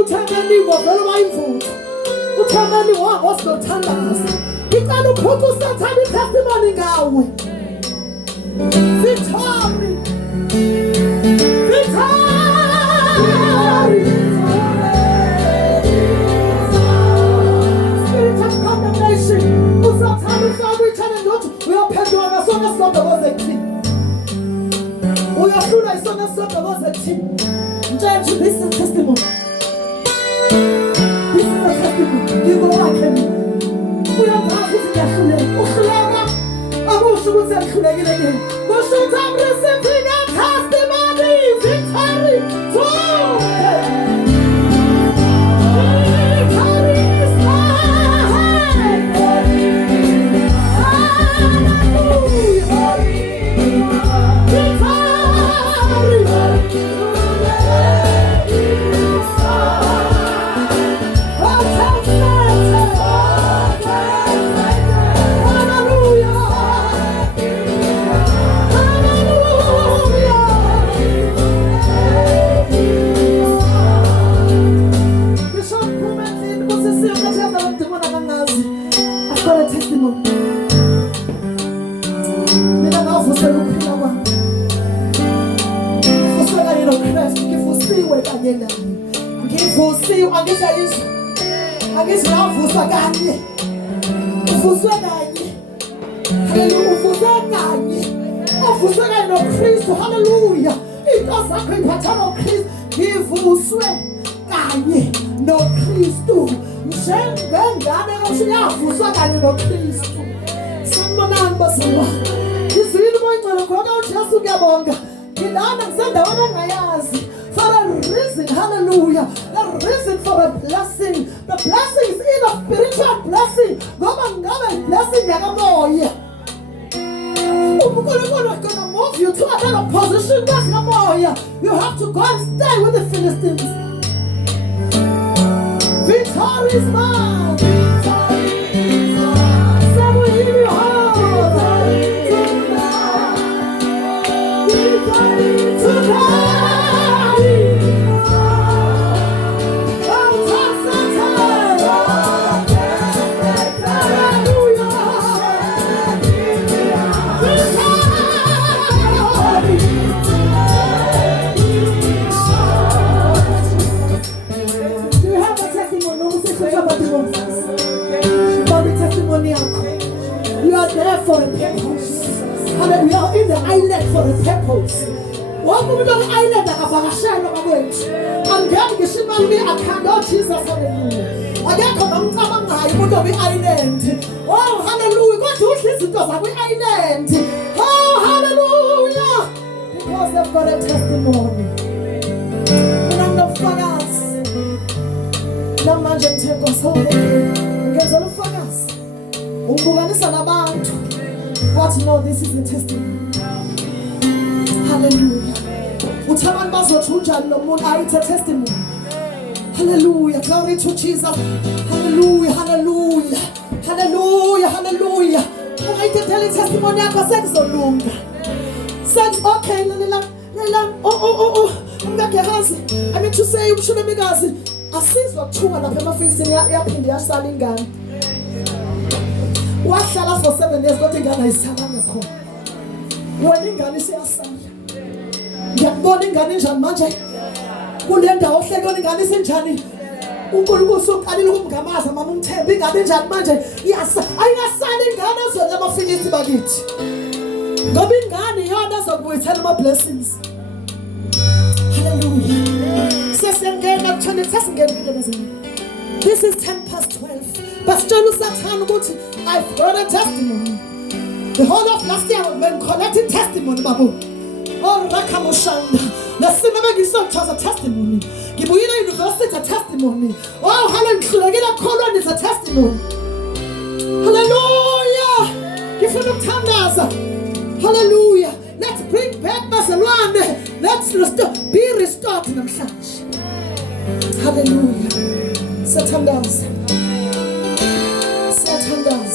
Uthemeliwe vele wayimvutha. Uthemeli wako sizothandaza. Ngicela uphuthe usathana itestimony ngawe. Victory. Victory. Spirit of condemnation. Usathana ufake i-challenge ukuthi uyaphendula ngasona sonke koze kuthini. Uyahlula isona sonke koze kuthini. Njengoba this is a testimony. This is a testimony. Ngiko wakhe mina. Uyakwazi ukuthi ngiyahluleka. Uhluleka akusho ukuthi angihlulekile yini. Kusho ukuthi I'm receiving a testimony. Victory. Victory is mine. Ngivusiwe angishayiswa angithi ngavusa kanye uvuswe kanye haleluya uvuswe kanye uvuswe kanye noKristu haleluya into zakho iphathana noKristu ngivuswe kanye noKristu njengengane yavuswa kanye noKristu sanibonani bazalwane izwini moyingcwele khona uJesu kuyabonga For a reason, hallelujah. The reason for a blessing. The blessing is either spiritual blessing. Blessing yakamoya. UNkulunkulu is gonna move you to another position. You have to go and stay with the Philistines. Victory is mine. Victory is mine. Somewhere in your heart. Victory tonight. You are there for a purpose. And we are in the island for a purpose. What would the island have a shine of a witch? And God is in my way. I cannot Jesus for the moon. I get on the island. Oh, hallelujah. God, do listen to us. We island. Oh, hallelujah. Because they've got a testimony. And I'm not faggots. No man can take us home. Get on the faggots. What you know, this is the testimony. Hallelujah. It's a testimony. Hallelujah. Glory to Jesus. Hallelujah. Hallelujah. Hallelujah. Hallelujah. I can tell you testimony. I mean to say, you shouldn't be gassy. I see what 200 people facing up in their starting gun. What shall I for 7 days? Got Ghana is Salama. Wedding Ghana is your son. Get morning Ghana is on Monday. Who then the whole second Ghana is in Johnny. Who could go so Kalilu Gamas and Mamun big Ghana on Monday. Yes, I am signing Ghana so never finish the baggage. Going Ghana, the others of we tell my blessings. Hallelujah. Says again, not 20 seconds again. This is 12:10. Pastor Lusatan, I've got a testimony. The whole of last year I've been collecting testimony, Babu. Oh, Rakamoshanda. The cinema is such as a testimony. Gibuina University is a testimony. Oh, hallelujah. Colon is a testimony. Hallelujah. Give him the time, hallelujah. Let's bring back Barcelona. Let's be restored in the church. Hallelujah. Satan does. Satan does.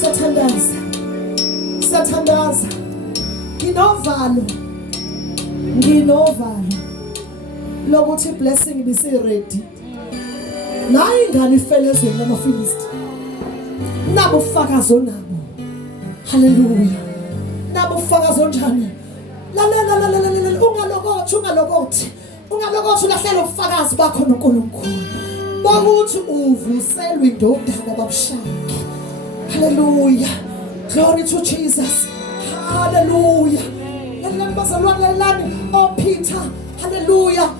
Satan does. Satan does. Ginovalo. Lokuthi blessing bisi ready. Nayi ingane ifele ezweni lamaFilisti. Nabo ufakazo nabo. Hallelujah. Nabo ufakazo njani? La ungalokothi. Ungalokothi ulahlela ubufakazi bakho noNkulunkulu. Bokuthi uvuselwe indodana babshaki. Hallelujah. Glory to Jesus. Hallelujah. Lalani oh Peter. Hallelujah.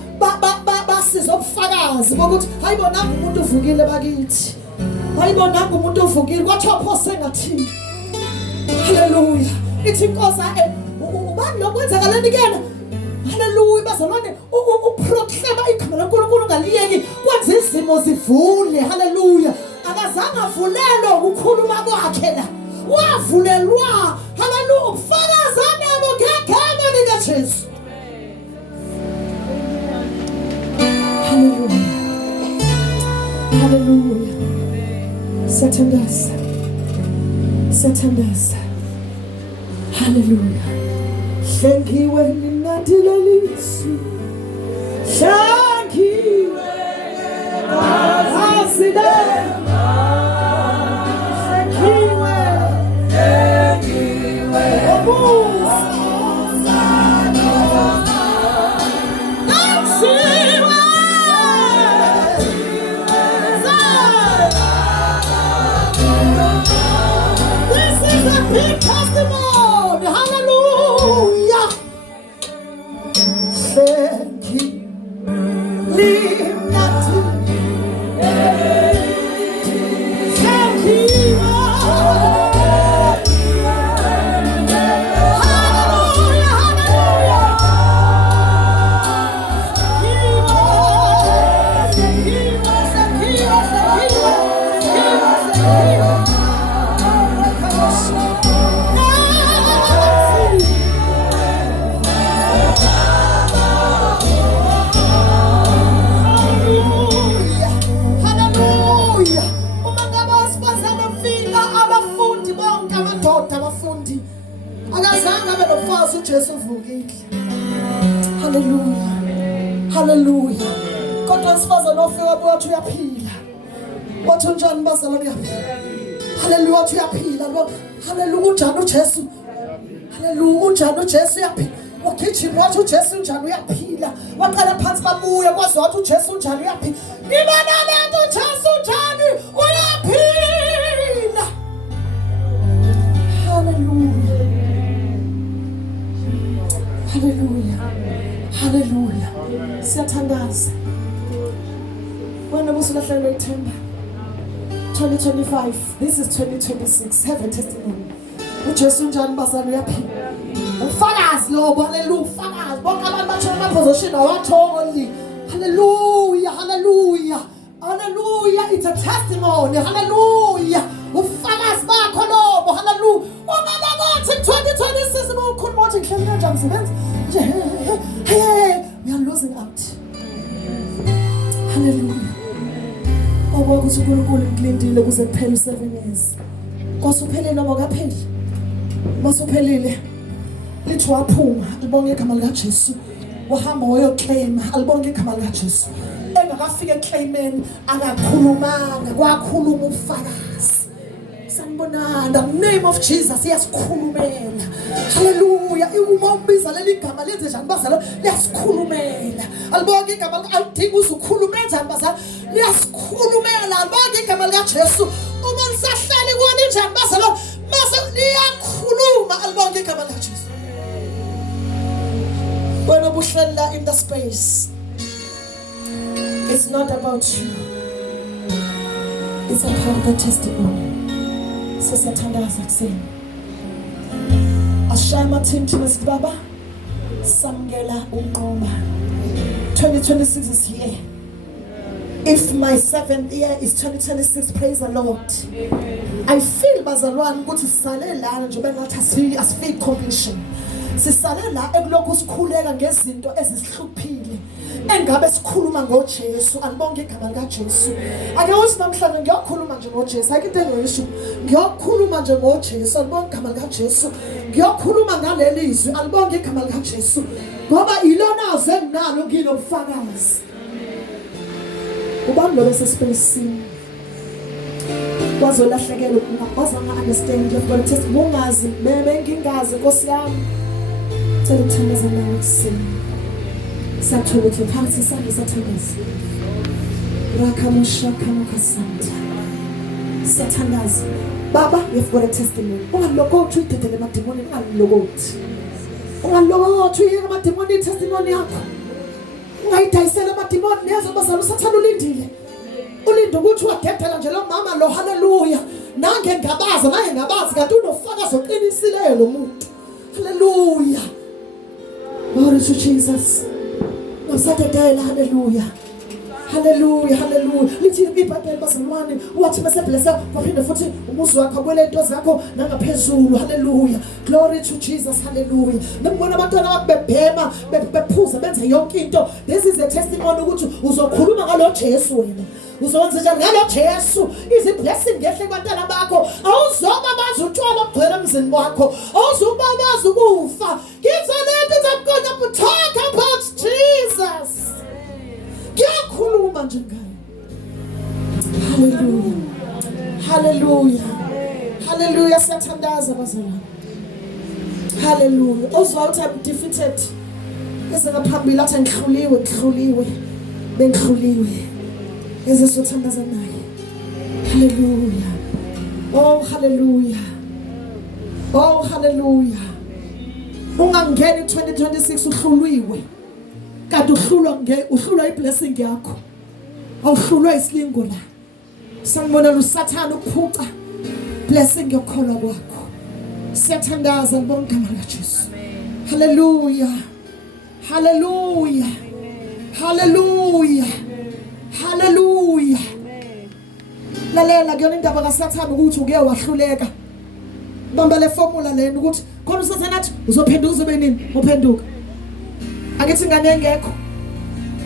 Sizobufakazi bokuthi hayibona umuntu uvukile bakithi. Hayibona umuntu uvukile kwathiwa phose ngathini. Hallelujah. Ithi inkosi ubani lokwenzakalani kena? Hallelujah. Bazalwane uproclaim igama loNkulunkulu ngaliyeki kwenza izimo zivule. Hallelujah. Akazange avulelwe ukukhuluma kwakhe la. Wavulelwa. Hallelujah. Ubufakazane ngegama likaJesu. Hallelujah. Hallelujah. Satan does. Satan does. Hallelujah. Thank you when you not listen. Thank you when I see them. Thank you when. Big testimony, hallelujah. Thank you. Leave nothing. Thank you. Hallelujah, hallelujah. Hallelujah. Hallelujah. Kodwa wesifazane ofika wathi uyaphila. Wathi unjani bazalwane uyaphila. Hallelujah, wathi uyaphila. Hallelujah, unjani uJesu. Hallelujah, unjani uJesu uyaphila. Wagijima wathi uJesu unjani uyaphila. Waqala phansi babuya kwaze wathi uJesu unjani uyaphila. Ibona lento uJesu unjani uyaphila. Hallelujah. Hallelujah. Hallelujah. Siyathandaza. Wena busulahlelwe ithemba. 2025. This is 2026. Have a testimony. uJesu unjani bazalwane uyaphila. Ufakazi lobo, hallelujah, ufakazi. Bonke abantu bathola position awatholi. Hallelujah, hallelujah. Hallelujah, it's a testimony. Hallelujah. Ufakazi bakho lobo, hallelujah. Ungaba ngathi 2026 ukhuluma ukuthi ngihleli kanjani msebenzi. Hey, we are losing out. Hallelujah. Ngoba ukuthi uNkulunkulu ngilindile kuze kuphele 7 years. Kwasuphelele noma kapheli. Masuphelile. Lithi waphuma libonge igama lika Jesu. Wahamba wayoclaim alibonge igama lika Jesu. Engakafika eclaimeni akakhulumanga kwakhuluma ufakazi. Sanibonana, the name of Jesus yasikhulumela. Hallelujah. Uma umbiza leli gama lenze njani bazalwane liyasikhulumela. Alibonge igama alidinga uzukhuluma njani bazalwane liyasikhulumela. Alibonge igama lika Jesu. Uma lisahlale kuwona njani bazalwane mase liyakhuluma. Alibonge igama lika Jesu. When ubuhlala in the space, it's not about you. It's about the testimony. Sesathandaza kuseni. Ashaya amathimthi besithi baba samukela unqoba. 2026 is here. If my 7th year is 2026, praise the Lord. I feel bazalwane ukuthi sisale lana nje bengathi asifiki completion. Sisale la ekulokhu sikhuleka ngezinto ezisihluphile. Engabe sikhuluma ngoJesu, alibonge igama lika Jesu. Ake uthi namhlanje ngiyokhuluma nje ngoJesu, ayikho into engisho. Ngiyokhuluma nje ngoJesu, alibonge igama lika Jesu. Ngiyokhuluma ngaleli izwi, alibonge igama lika Jesu. Ngoba ilona zenginalo nginobufakazi. Ubani lo besespacing. Wazolahlekela wazanga understand you've got to test mungazi bengingazi Nkosi yami. Cela ukuthandaza nawe kusini. Sathola ukuthi phansi isandla sathandaza. Rakamusha kamakasanta. Sathandaza. Baba, you've got a testimony. Ungalokothi udedele amademoni ungalokothi. Ungalokothi uyeke amademoni testimony yakho. Ungayidayisela amademoni nezo bazalwane usathana ulindile. Ulinde ukuthi wagedela nje lo mama lo, hallelujah. Nange ngabazi kanti unofakazi oqinisileyo lo muntu. Hallelujah. Glory to Jesus. Nosadedela, hallelujah. Hallelujah, hallelujah. Lithi iBhayibheli bazalwane wathi bese bless waphinde futhi umuzi wakho kwele into zakho nangaphezulu. Hallelujah. Glory to Jesus. Hallelujah. Nibona abantwana bakubebhema bephuza benze yonke into. This is a testimony ukuthi uzokhuluma ngalo Jesu wena. Uzokwenza njani ngalo Jesu? Is a blessing ngehle kwabantwana bakho. Awuzoba bazi utshwala ogcwele emzini wakho. Awuzoba bazi ukufa. Give the I'm going to talk about Jesus. Ngiyakhuluma nje ngaye. Hallelujah. Hallelujah. Hallelujah. Siyathandaza bazalwane. Hallelujah. Ozwa ukuthi I'm defeated. Esengaphambili athi ngihluliwe. Bengihluliwe. Ezesothandaza naye. Hallelujah. Oh hallelujah. Oh hallelujah. Ungangeni 2026 uhlulwiwe. Kanti uhlulwa iblessing yakho. Awuhlulwa isilingo la. Sanibona uSathane ukuphuca blessing yokholwa kwakho. Siyathandaza ngibonga igama likaJesu. Hallelujah. Hallelujah. Hallelujah. Hallelujah. Lalela kuyona indaba kaSathane ukuthi uke wahluleka. Bamba le formula lena ukuthi khona uSathane athi uzophenduka uzobe nini? Uphenduka. Angithi ingane engekho.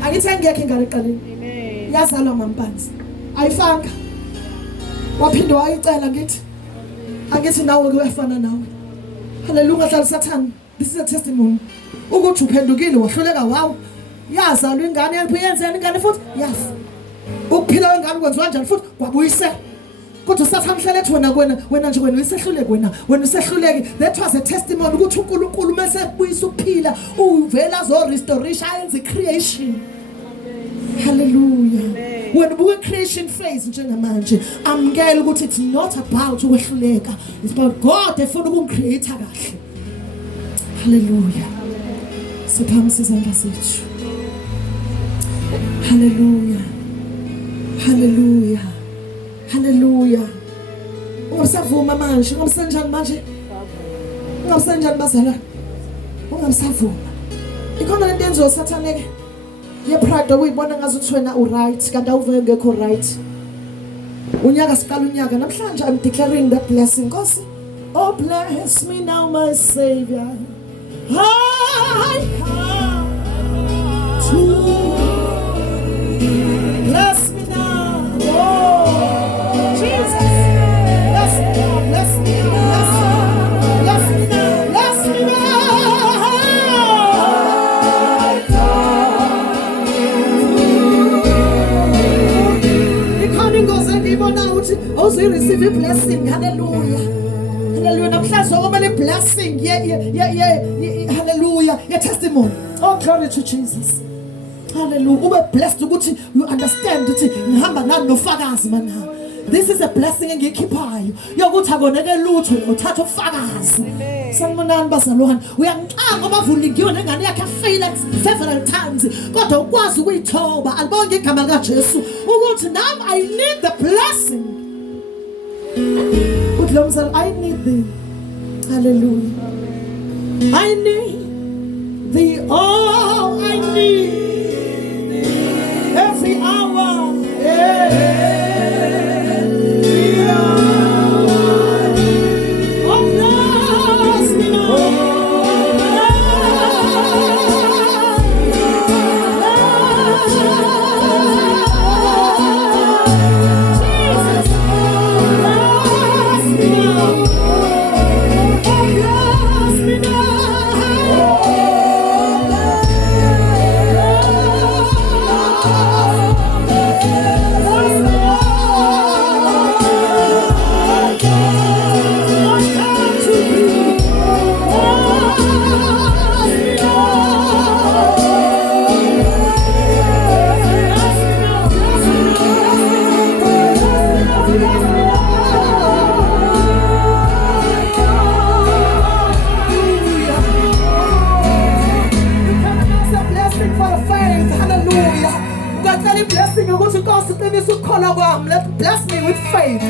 Angithi engekho ingane eqaleni. Amen. Yazalwa mampanzi. Ayifanga. Waphinde wayicela ngithi. Angithi nawe kuyafana nawe. Hallelujah, Sathane. This is a testimony. ukuthi uphendukile wahluleka wawo yazalwa ingane yaliphi ingane futhi yafa ukuphila kwengane kwenziwa kanjani futhi kwabuyisela kodwa usathamhlela ethi wena nje usehluleke wena usehluleke. That was a testimony ukuthi uNkulunkulu mase kubuyisa ukuphila uvela zo restoration ayenze creation. Hallelujah. When we creation phase njengamanje amukela ukuthi it's not about ukwehluleka, it's about God efuna ukungcreate kahle. Hallelujah. Siphakamisa izandla zethu. Hallelujah. Hallelujah. Hallelujah. Ungamsavuma manje, ungamsenjani manje? Ungamsenjani bazalwane? Ungamsavuma. Ikhona lento yenziwa uSathaneke. Yepride uyibona ngazuthi wena uright kanti awuve ngekho right. Unyaka siqala unyaka namhlanje I'm declaring that blessing. Nkosi, oh bless me now my Savior. I come to bless me now. Oh Jesus. Bless me now, bless me now, bless me now, bless me now. Also you receive a blessing. Hallelujah. Hallelujah. Namhlanje okumele blessing. Yeah. Hallelujah. Your testimony. Oh glory to Jesus. Hallelujah. Ube blessed ukuthi you understand ukuthi ngihamba nani nofakazi mana. This is a blessing engikhiphayo. Yokuthi akoneke lutho uthatha ufakazi. Sanibonani bazalwane. Uyanqanga abavulikiwe nengane yakhe fail several times. Kodwa ukwazi ukuyithoba. Alibonke igama lika Jesu ukuthi nami I need the blessing. Uthi lo mzali I need thee. Hallelujah. I need thee. Oh, I need every hour. Yeah. Bless me with faith.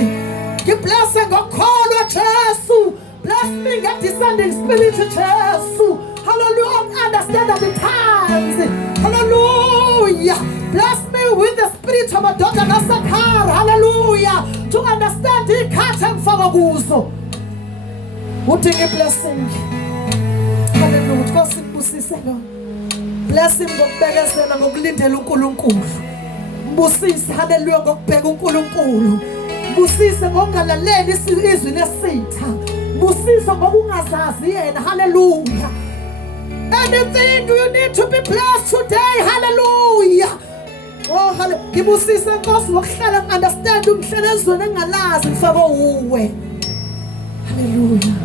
Give blessing of call Jesu. Bless me get descending spirit to Jesu. Hallelujah. Understand at the times. Hallelujah. Bless me with the spirit of a daughter Nasakar. Hallelujah. To understand the curtain for a guzo. What a blessing. Hallelujah. Gossip Busiseno. Bless him ngokubekesela ngokulindela uNkulunkulu. Busise hallelujah ngokubheka uNkulunkulu. Busise ngokungalaleli izwi lesitha. Busise ngokungazazi yena. Hallelujah. Anything you need to be blessed today. Hallelujah. Oh hallelujah. Ngibusise Nkosi ngokuhlala understand ungihlala ezweni engalazi ngifake uwe. Hallelujah.